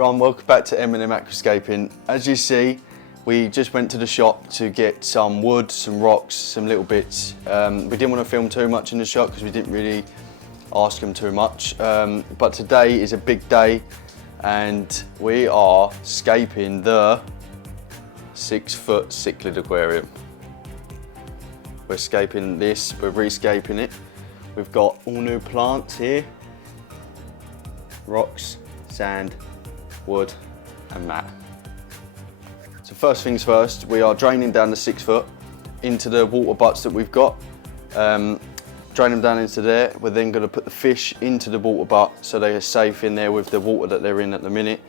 everyone, welcome back to M&M Aquascaping. As you see, we just went to the shop to get some wood, some rocks, some little bits. We didn't want to film too much in the shop because we didn't really ask them too much. But today is a big day and we are scaping the 6-foot cichlid aquarium. We're scaping this, we're re-scaping it. We've got all new plants here, rocks, sand, wood and mat. So first things first, we are draining down the 6 foot into the water butts that we've got. Drain them down into there. We're then going to put the fish into the water butt so they are safe in there with the water that they're in at the minute.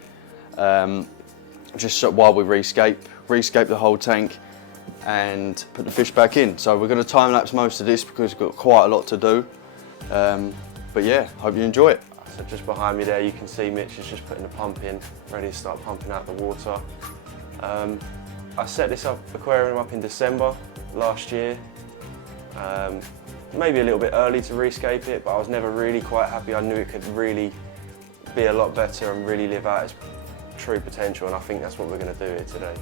Just so while we re-scape the whole tank and put the fish back in. So we're going to time lapse most of this because we've got quite a lot to do. But yeah, hope you enjoy it. So just behind me there you can see Mitch is just putting the pump in, ready to start pumping out the water. I set this aquarium up in December last year. Maybe a little bit early to re-scape it, but I was never really quite happy. I knew it could really be a lot better and really live out its true potential, and I think that's what we're going to do here today.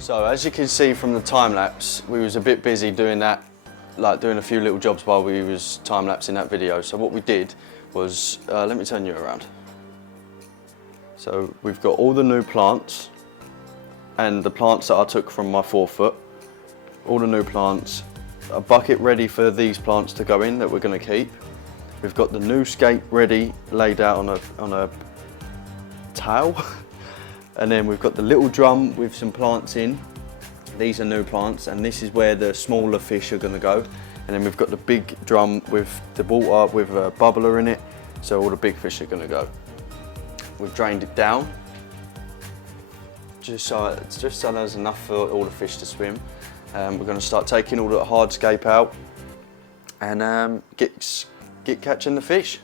So as you can see from the time lapse, we was a bit busy doing that, like doing a few little jobs while we was time lapsing that video. So what we did was, let me turn you around. So we've got all the new plants and the plants that I took from my 4 foot, all the new plants, a bucket ready for these plants to go in that we're going to keep. We've got the new scape ready, laid out on a towel. And then we've got the little drum with some plants in. These are new plants, and this is where the smaller fish are going to go. And then we've got the big drum with the water with a bubbler in it, so all the big fish are going to go. We've drained it down, just so there's enough for all the fish to swim. We're going to start taking all the hardscape out and get catching the fish.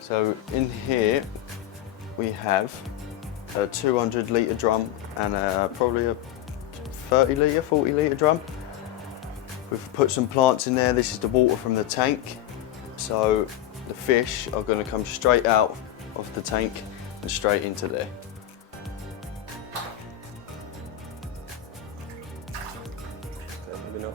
So in here we have a 200 litre drum and probably a 30 litre, 40 litre drum. We've put some plants in there. This is the water from the tank. So the fish are going to come straight out of the tank and straight into there. Maybe not.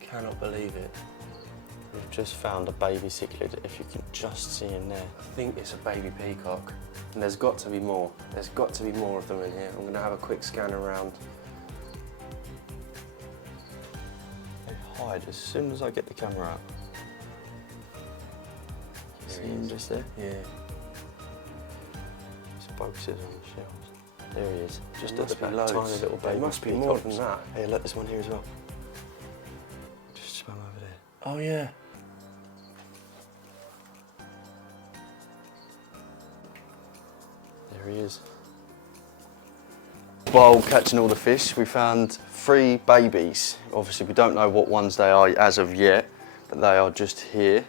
Cannot believe it. We've just found a baby cichlid, if you can just see in there. I think it's a baby peacock, and there's got to be more. There's got to be more of them in here. I'm going to have a quick scan around. They hide as soon as I get the camera out. See him just there? Yeah. It's focuses on the shells. There he is, just at the back, loads. tiny little baby. There must be more than that. Hey, look, there's one here as well. Just swam over there. Oh yeah. There he is. While catching all the fish, we found 3 babies. Obviously, we don't know what ones they are as of yet, but they are just here.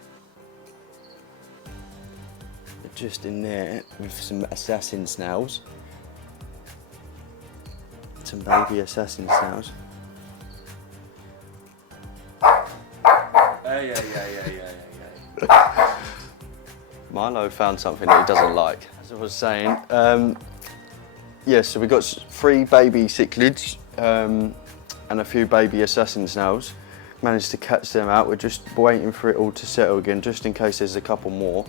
They're just in there with some assassin snails. Some baby assassin snails. Milo found something that he doesn't like. As I was saying, yeah, so we got 3 baby cichlids and a few baby assassin snails. Managed to catch them out. We're just waiting for it all to settle again, just in case there's a couple more.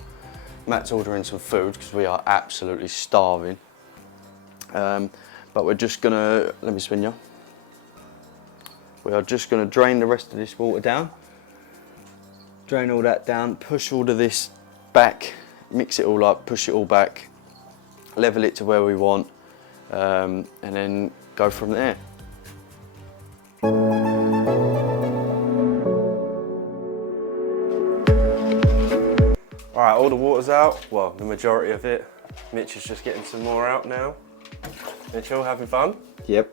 Matt's ordering some food because we are absolutely starving. But we're just gonna, let me spin you. We are just gonna drain the rest of this water down. Drain all that down, push all of this back, mix it all up, push it all back, level it to where we want, and then go from there. All right, all the water's out. Well, the majority of it. Mitch is just getting some more out now. Mitchell, having fun? Yep.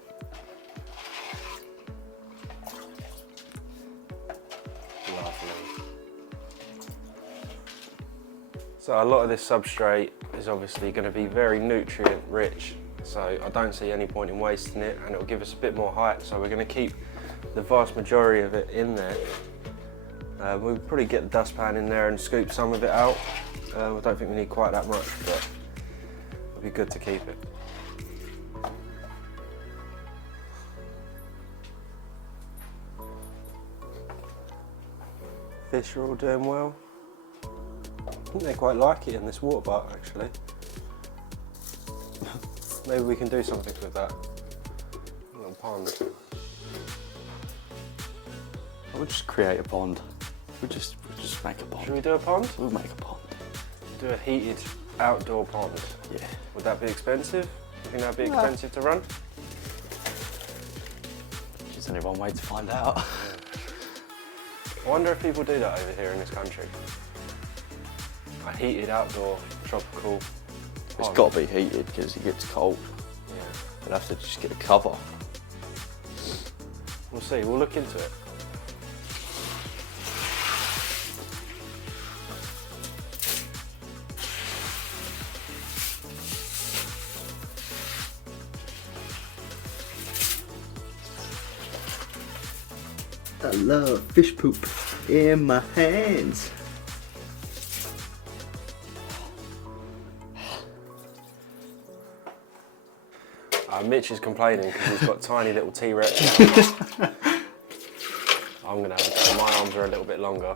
Lovely. So a lot of this substrate is obviously going to be very nutrient rich, so I don't see any point in wasting it, and it'll give us a bit more height, so we're going to keep the vast majority of it in there. We'll probably get the dustpan in there and scoop some of it out. I don't think we need quite that much, but it'll be good to keep it. Fish are all doing well. I think they quite like it in this water butt, actually. Maybe we can do something with that. A little pond. We'll just create a pond. We'll just make a pond. Should we do a pond? We'll make a pond. Do a heated outdoor pond. Yeah. Would that be expensive? Do you think that'd be expensive to run? There's only one way to find out. I wonder if people do that over here in this country. A heated outdoor tropical It's pond. got to be heated because it gets cold. Yeah. We'll have to just get a cover. We'll see, we'll look into it. I love fish poop in my hands. Mitch is complaining because he's got tiny little T-Rex. I'm gonna have a go. My arms are a little bit longer.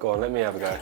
Go on, let me have a go.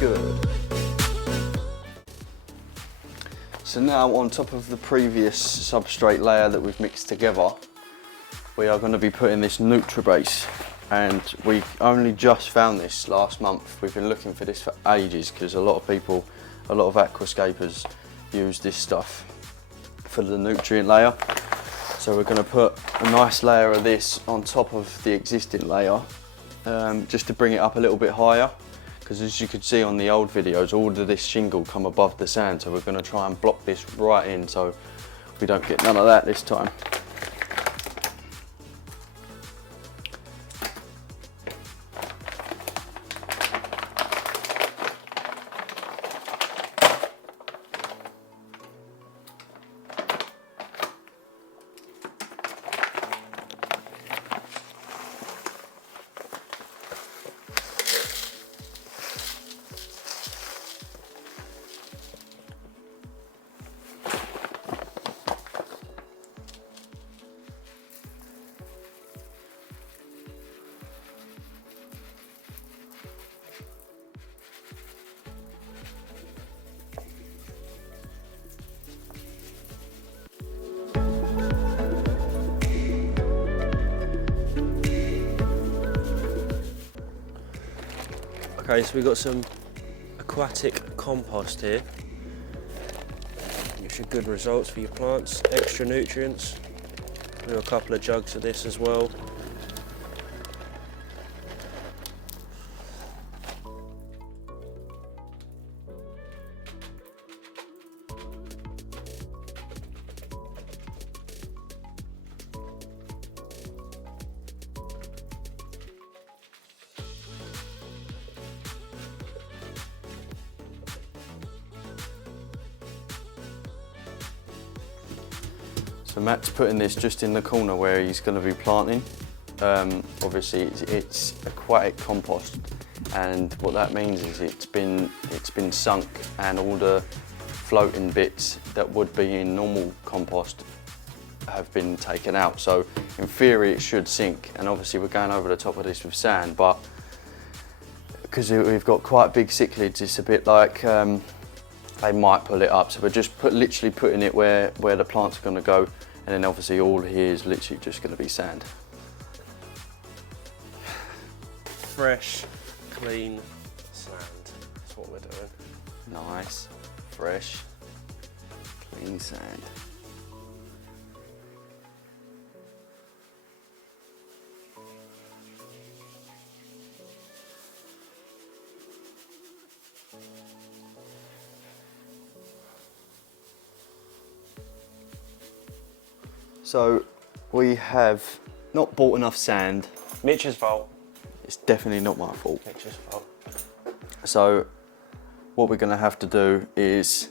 Good. So now on top of the previous substrate layer that we've mixed together, we are going to be putting this NutriBase, and we only just found this last month. We've been looking for this for ages because a lot of people, a lot of aquascapers use this stuff for the nutrient layer. So we're going to put a nice layer of this on top of the existing layer, just to bring it up a little bit higher. Because as you could see on the old videos, all of this shingle come above the sand, so we're going to try and block this right in so we don't get none of that this time. Okay, so we've got some aquatic compost here. Gives you good results for your plants, extra nutrients. Do a couple of jugs of this as well. So Matt's putting this just in the corner where he's going to be planting. Obviously it's aquatic compost, and what that means is it's been sunk, and all the floating bits that would be in normal compost have been taken out. So in theory it should sink, and obviously we're going over the top of this with sand, but because we've got quite big cichlids, it's a bit like they might pull it up. So we're just literally putting it where the plants are going to go, and then obviously all here is literally just going to be sand. Fresh, clean sand. That's what we're doing. Nice, fresh, clean sand. So we have not bought enough sand. Mitch's fault. It's definitely not my fault. Mitch's fault. So what we're gonna have to do is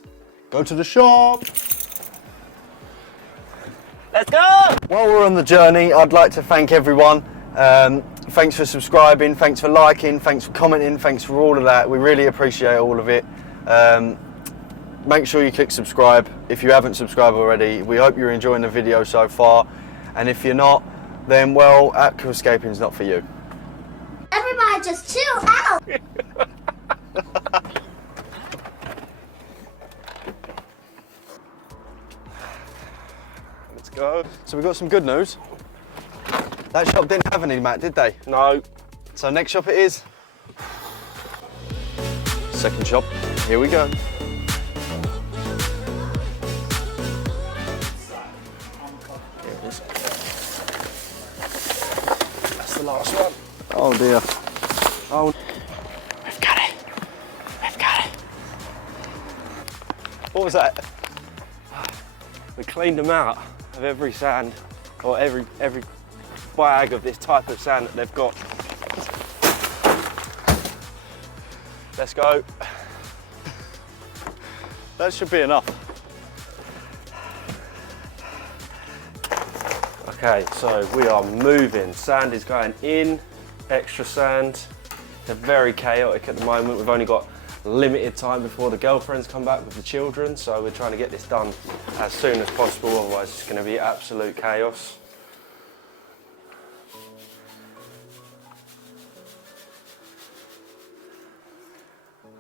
go to the shop. Let's go! While we're on the journey, I'd like to thank everyone. Thanks for subscribing, thanks for liking, thanks for commenting, thanks for all of that. We really appreciate all of it. Make sure you click subscribe if you haven't subscribed already. We hope you're enjoying the video so far, and if you're not, then well, aquascaping's not for you. Everybody just chill out! Let's go. So we've got some good news. That shop didn't have any, Matt, did they? No. So next shop it is. Second shop, here we go. That's the last one. Oh dear. Oh, We've got it. We've got it. What was that? we cleaned them out of every sand, or every bag of this type of sand that they've got. Let's go. That should be enough. Okay, so we are moving. Sand is going in, extra sand. They're very chaotic at the moment. We've only got limited time before the girlfriends come back with the children, so we're trying to get this done as soon as possible, otherwise it's going to be absolute chaos.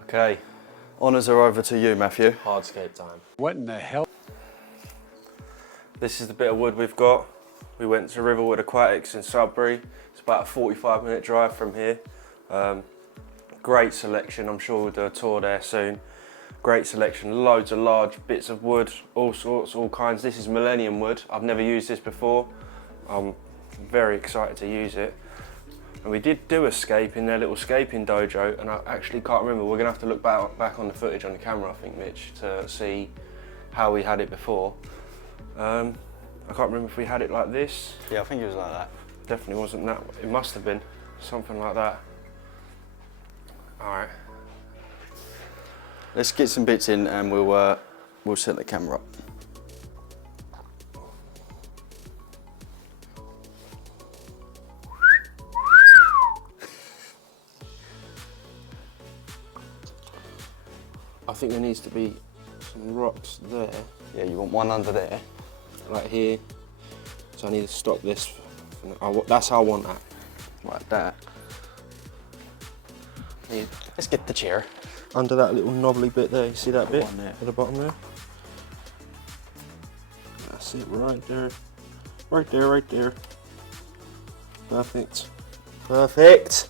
Okay, Honours are over to you, Matthew. hardscape time. What in the hell? This is the bit of wood we've got. We went to Riverwood Aquatics in Sudbury. It's about a 45-minute drive from here. Great selection, I'm sure we'll do a tour there soon. Great selection, loads of large bits of wood, all sorts, all kinds. This is Millennium wood. I've never used this before. I'm very excited to use it. And we did do a scape in their little scaping dojo, and I actually can't remember. We're gonna have to look back on the footage on the camera, I think, Mitch, to see how we had it before. I can't remember if we had it like this. Yeah, I think it was like that. Definitely wasn't that. It must have been something like that. All right. Let's get some bits in and we'll set the camera up. I think there needs to be some rocks there, Yeah, you want one under there. like here. So I need to stop this. That's how I want that. Like that. Let's get the chair. Under that little knobbly bit there, you see that bit One there. at the bottom there? That's it, right there. Right there, right there. Perfect. Perfect.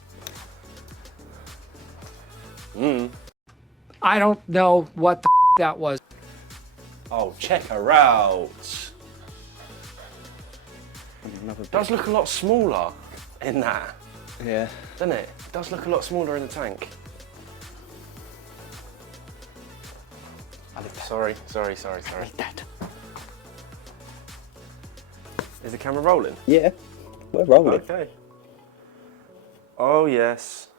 I don't know what the that was. Oh, check her out. It does look a lot smaller in that, Yeah. doesn't it? It does look a lot smaller in the tank. Sorry. Dad. Is the camera rolling? Yeah, we're rolling. Okay. Oh yes.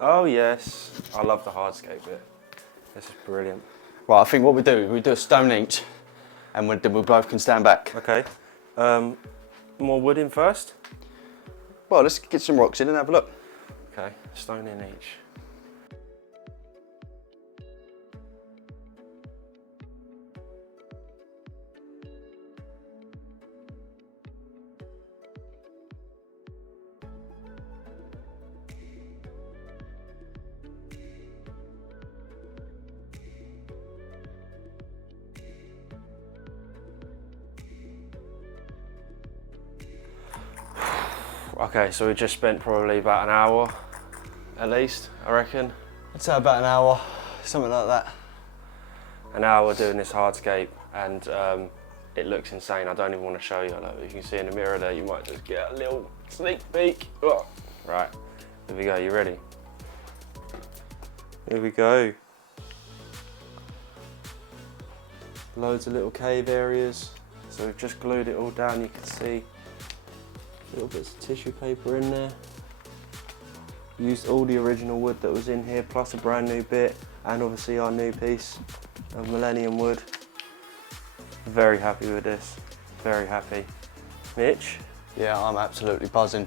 Oh yes. I love the hardscape bit. This is brilliant. Right, I think what we do a stone each, and we both can stand back. Okay. More wood in first? Well, let's get some rocks in and have a look. Okay, stone in each. Okay, so we just spent probably about an hour, at least, I reckon. I'd say about an hour, something like that. An hour doing this hardscape, and it looks insane. I don't even want to show you. Like, you can see in the mirror there, you might just get a little sneak peek. Oh. Right, here we go, you ready? Here we go. Loads of little cave areas. So we've just glued it all down, you can see. Little bits of tissue paper in there. Used all the original wood that was in here, plus a brand new bit, and obviously our new piece of Millennium wood. Very happy with this, very happy. Mitch? Yeah, I'm absolutely buzzing.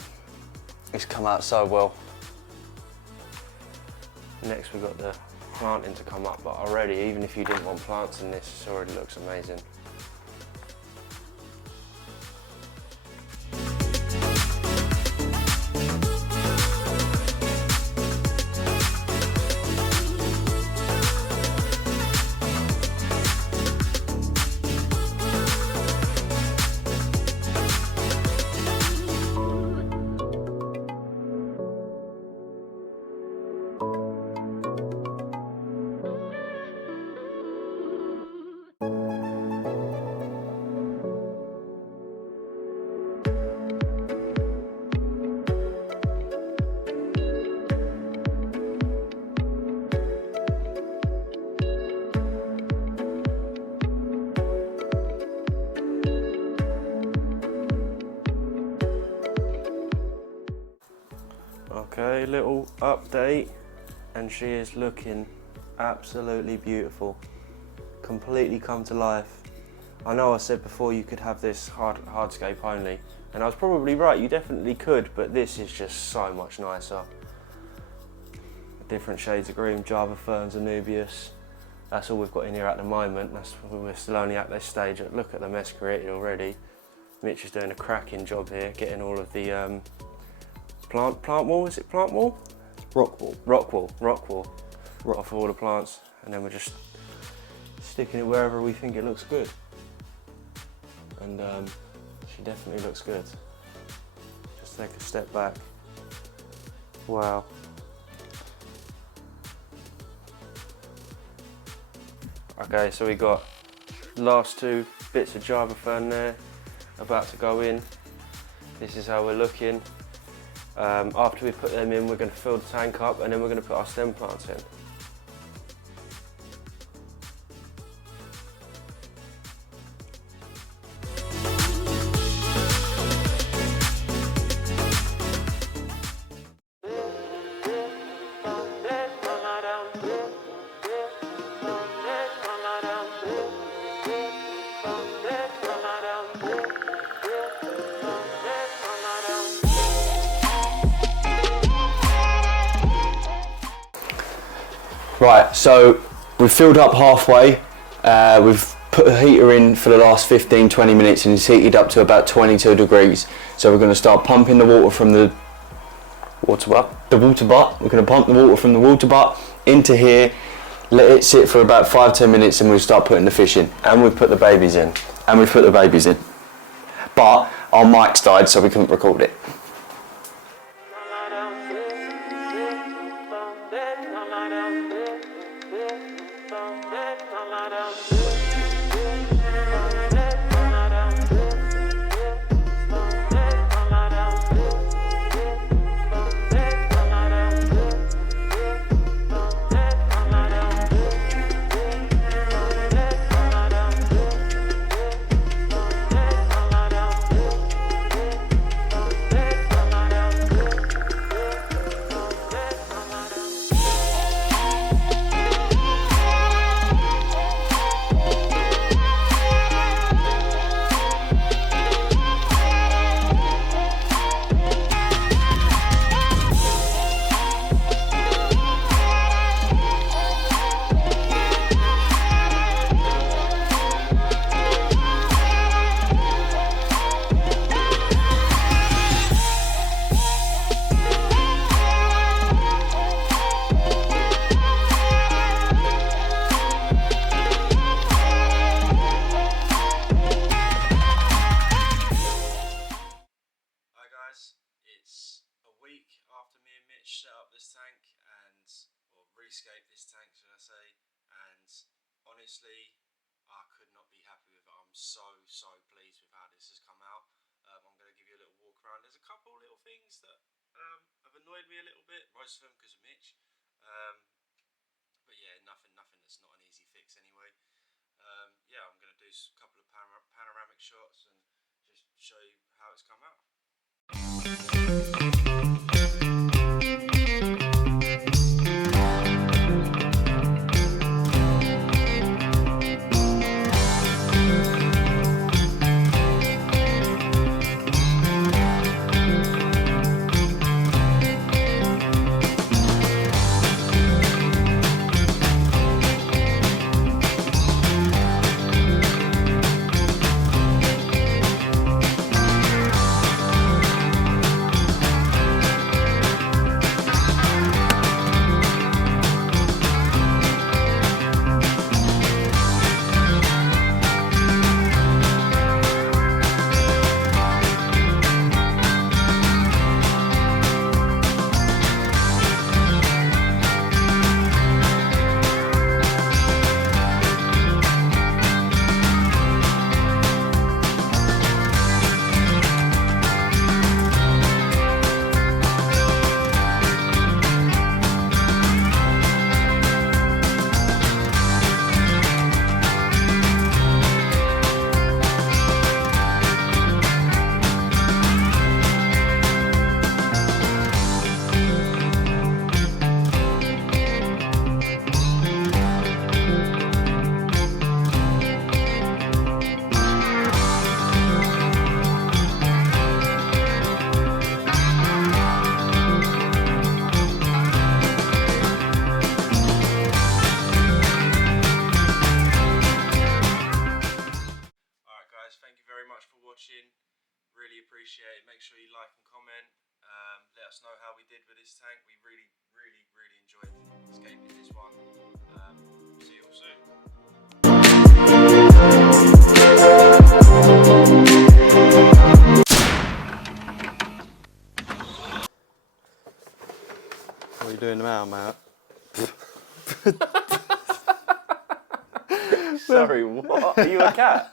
It's come out so well. Next we've got the planting to come up, but already, even if you didn't want plants in this, it already looks amazing. Okay, little update, and she is looking absolutely beautiful. Completely come to life. I know I said before you could have this hardscape only, and I was probably right, you definitely could, but this is just so much nicer. Different shades of green, Java ferns, Anubias. That's all we've got in here at the moment. We're still only at this stage. Look at the mess created already. Mitch is doing a cracking job here, getting all of the plant wall, is it plant wall? Rock wall. Rock wall off all the plants, and then we're just sticking it wherever we think it looks good. And she definitely looks good. Just take a step back. Wow. Okay, so we got last two bits of Java fern there, about to go in. This is how we're looking. After we put them in, we're going to fill the tank up, and then we're going to put our stem plants in. Right, so we've filled up halfway. We've put a heater in for the last 15-20 minutes and it's heated up to about 22 degrees. So we're going to start pumping the water from the water butt. We're going to pump the water from the water butt into here, let it sit for about 5-10 minutes, and we'll start putting the fish in. And we've put the babies in. But our mics died, so we couldn't record it. honestly, I could not be happy with it. I'm so pleased with how this has come out. I'm going to give you a little walk around. There's a couple little things that have annoyed me a little bit, most of them because of Mitch. But yeah, nothing that's not an easy fix anyway. Yeah, I'm going to do a couple of panoramic shots and just show you how it's come out. Thank you very much for watching. Really appreciate it. Make sure you like and comment. Let us know how we did with this tank. We really enjoyed escaping this one. See you all soon. What are you doing now, Matt? Sorry, what? Are you a cat?